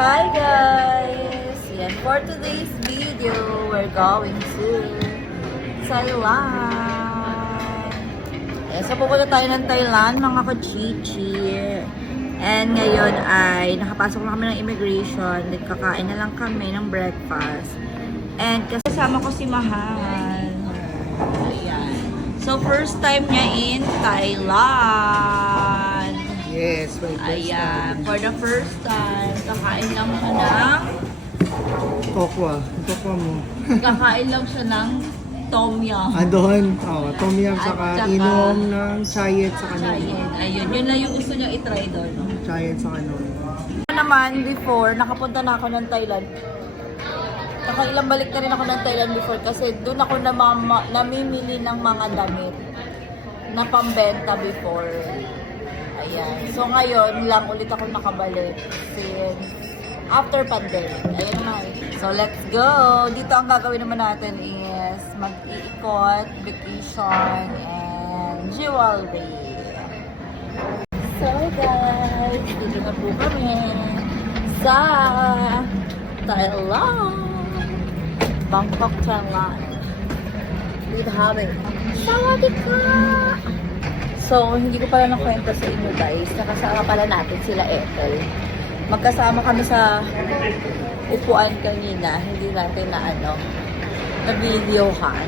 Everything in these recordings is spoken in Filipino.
Hi guys! Yan, for today's video, we're going to Thailand. Yes, so pupunta tayo ng Thailand mga kachichi. And ngayon ay nakapasok na kami ng immigration. Nagkakain na lang kami ng breakfast. And kasama ko si Mahal. Ayan. So first time niya in Thailand. Yes, my first Ayan, time. for the first time, kakain lang siya ng Kokwa. Kokwa mo. kakain lang siya ng tom yum. Andon. Oh, tom yum, At saka saka inom ng chayet, saka Ayan, ayun, yun lang yung gusto niya itry doon. chayet, saka non. Ako naman, before, nakapunta na ako ng Thailand. Nakailang balik na rin ako ng Thailand before kasi doon ako namimili ng mga damit na pambenta before. Ayan. So ngayon lang ulit ako nakabalik since after pandemic. Ayan naman. So let's go! Dito ang gagawin naman natin is mag-iikot, vacation, and jewelry. So guys, dito na po kami sa Thailand. Bangkok, Thailand. With Habib. Sawadee ka! So, hindi ko pala nakwento sa inyo guys. Nakasama pala natin sila Ethel. Magkasama kami sa upuan kanina. Hindi natin na videohan.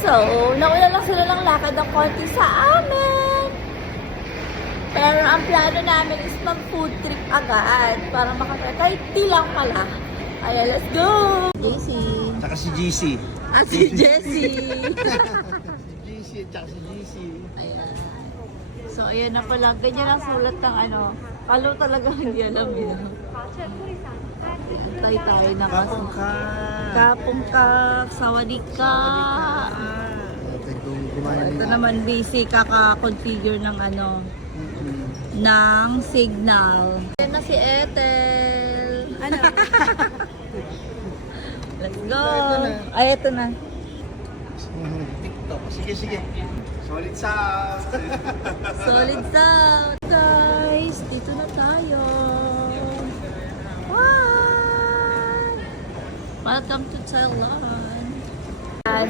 So, nauna lang sila ng lakad ng konti sa amin. Pero ang plano namin is mag-food trip agad. Para makatry. Kahit di lang pala. Ayan, let's go! JC. Saka si GC. At si Jessie. Si GC, saka si GC. Ayan. So, ayan na pala. Ganyan ang sulat ng Kalo talaga hindi alam yun. Antay tayo na kasi. Kapong ka. Kapong ka. Sawadee ka. Ito naman busy kaka-configure ng ng signal. Ayan na si Ethel. Let's go. Ay, ito na. TikTok. Sige, sige. Solid South. Solid South, guys. Dito na tayo. Wow! Welcome to Thailand.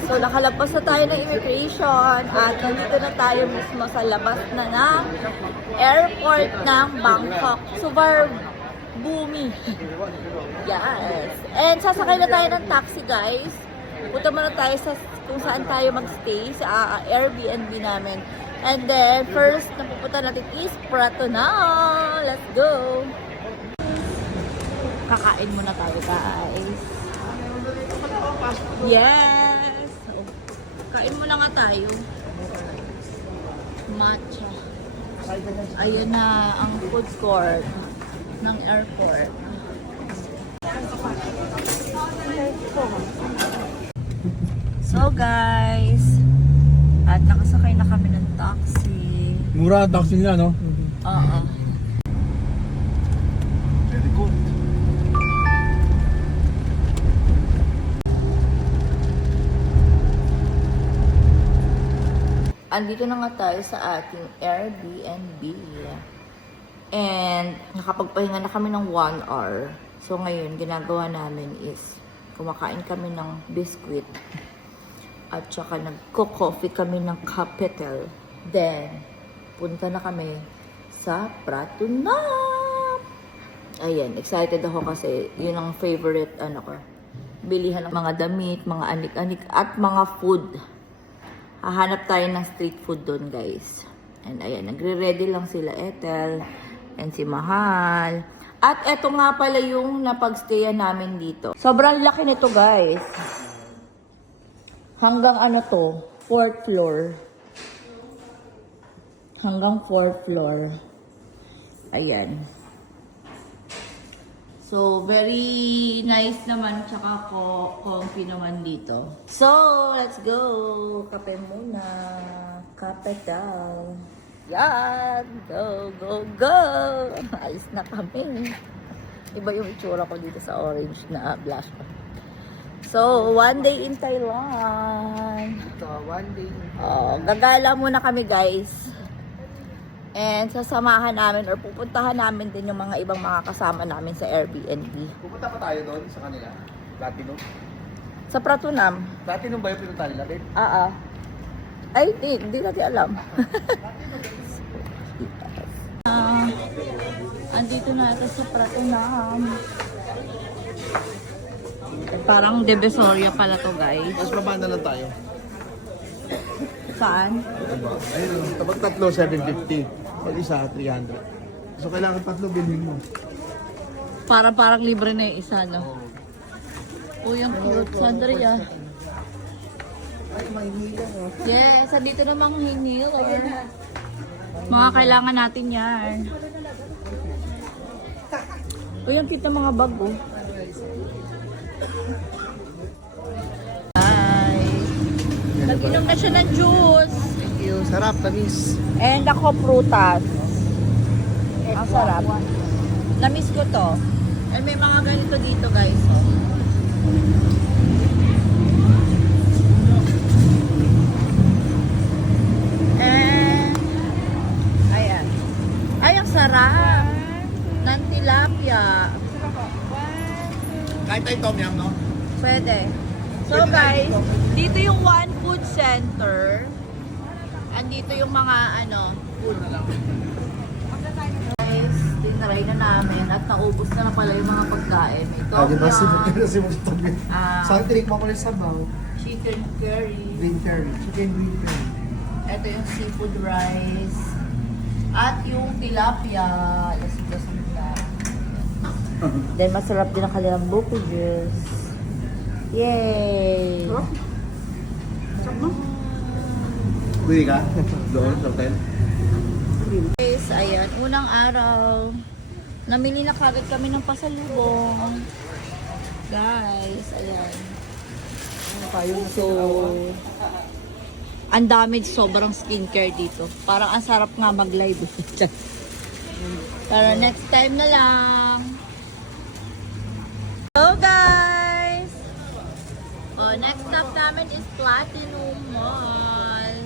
So, nakalabas na tayo ng immigration at nandito na tayo mismo sa labas na ng airport ng Bangkok. Suvarnabhumi. Yes. And sasakay na tayo ng taxi, guys. Punta muna tayo sa kung saan tayo magstay sa Airbnb namin. And then, first na pupunta natin is Prato na. Let's go! Kakain muna tayo, guys. Yes! Oh. Kain muna nga tayo. Matcha. Ayun na ang food court ng airport. So guys, at nakasakay na kami ng taxi. Mura ang taxi nila, no? Oo. Very good. Andito na nga tayo sa ating Airbnb. And nakapagpahinga na kami ng 1 hour. So ngayon, ginagawa namin is kumakain kami ng biscuit. At saka nagko-coffee kami ng Capital. Then, punta na kami sa Prato na. Ayan, excited ako kasi yun ang favorite ko. Bilihan ng mga damit, mga anik-anik at mga food. Hahanap tayo ng street food doon, guys. And ayan, nagre-ready lang sila Ethel and si Mahal. At eto nga pala yung napagstayan namin dito. Sobrang laki nito, guys. Hanggang 4th floor. Hanggang 4th floor. Ayan. So, very nice naman, tsaka comfy naman dito. So, let's go! Kape muna. Kape daw. Yan! Go, go, go! Ayos na kami. Iba yung itsura ko dito sa orange na blush. So, 1 day in Thailand. Ito, 1 day. Oh, gagala muna kami, guys. And sasamahan namin or pupuntahan namin din yung mga ibang mga kasama namin sa Airbnb. Pupunta pa tayo doon sa kanila. Platinum. Sa Pratunam. Platinum ba yung pinunta nila, babe? Ay, hindi natin alam. Andito na ito sa Pratunam. Parang Divisoria pala to, guys. Mas baba na lang tayo. Saan? Ayun, kapag tatlo, 750. Pag isa, 300. So, kailangan tatlo bilhin mo. Parang libre na yung isa, no? Uy, ang cute. Sandria. Ay, may hila, no? Yes, andito namang hiniller. Mga kailangan natin yan. Uy, ang cute ng mga bag, oh. Ay. Nag-inom na siya ng juice. Thank you. Sarap, tamis. And ako, prutas. Ang sarap. Namiss ko to. And may mga ganito dito, guys. Oh. And, ayan. Ay, ang sarap. Ng tilapia. Kahit tayo tom yum, no? Pwede. So guys, dito yung One Food Center. Andito yung mga food. Guys, tinry na namin at naubos na pala yung mga pagkain. May tom Di ba? yum, Si Mustang yun. Saan tinik mo muna sa sabaw? chicken curry, Green curry. Chicken green curry. ito yung seafood rice, at yung tilapia. Lasing-lasing na. Then masarap din ang kanilang buko juice. Yay! Uwi ka? Doon, sa hotel? Guys, ayan, unang araw. Namili na kagad kami ng pasalubong. Guys, ayan. So, ang dami sobrang skincare dito. Parang ang sarap nga mag-live. Pero next time na lang. So guys! Next stop namin is Platinum Mall.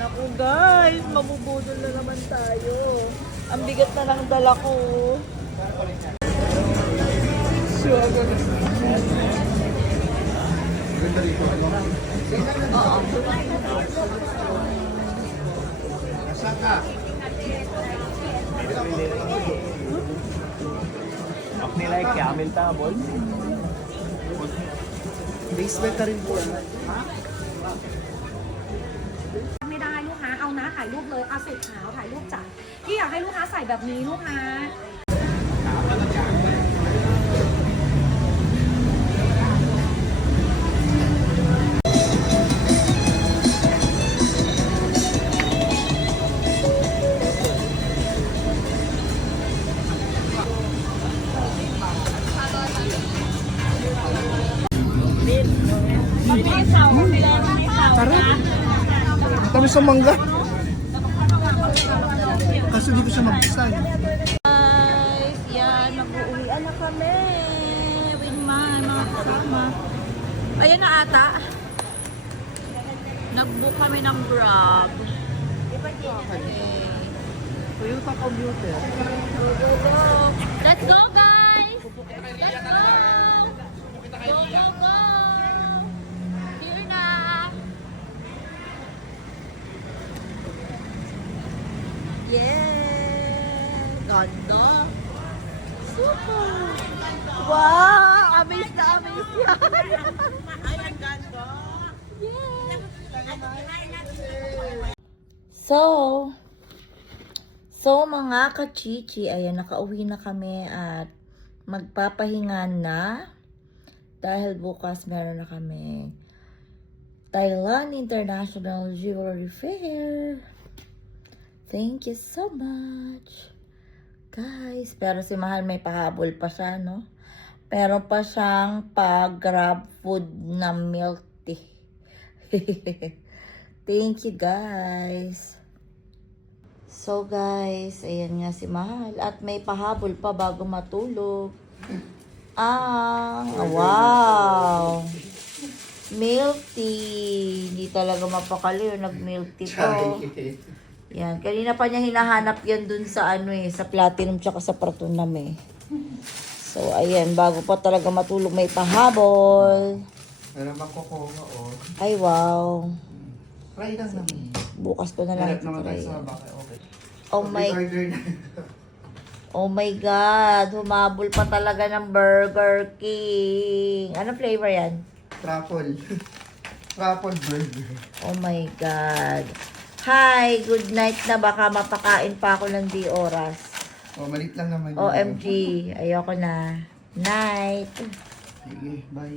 Naku guys, mabubudol na naman tayo. Ang bigat na ng dala ko. Oo. Saan ka? Nila camel tabol. Basement na rin po. ไม่ได้ลูกค้าเอานะถ่ายรูปเลยเอาสุดขาวถ่ายรูปจัดพี่อยากให้ลูกค้าใส่แบบนี้ลูกค้า Kami sa mangga. Kaso di ko siya mag-design. Guys, yan, mag-uuwian na kami with my mga kasama. Ayan na ata. Nag-book kami ng Grab. Okay. Toyota commuter. Go, go, go. Let's go, guys! Let's go! Go, go, go! Here na! Yeah! Ganda! Super! Wow! Amaze na amaze yan! Ay, ang ganda! Yeah! So mga kachichi, ayan, nakauwi na kami at magpapahinga na dahil bukas meron na kami Thailand International Jewelry Fair. Thank you so much, guys. Pero si Mahal may pahabol pa siya, no? Pero pa siyang pag-grab food na milk tea. Thank you, guys. So guys, ayan nga si Mahal. At may pahabol pa bago matulog. Wow! Milk tea. Hindi talaga mapakali yung nag-milk tea to. Yan, kanina pa niya hinahanap yan dun sa ano eh, sa Platinum tsaka sa Pratunam eh. So, ayan, bago pa talaga matulog may pahabol. Ano bang kukuha, oh? Ay, wow. Try lang naman. Bukas ko na lang Harap naman tayo try. sa bakit, okay. Oh my, Order na. oh my God, humabol pa talaga ng Burger King. Anong flavor yan? Truffle. Truffle burger. Oh my God. Hi, good night na. Baka mapakain pa ako ng di oras. Oh, malit lang naman. yun. OMG, ayoko na. Night. Sige, bye.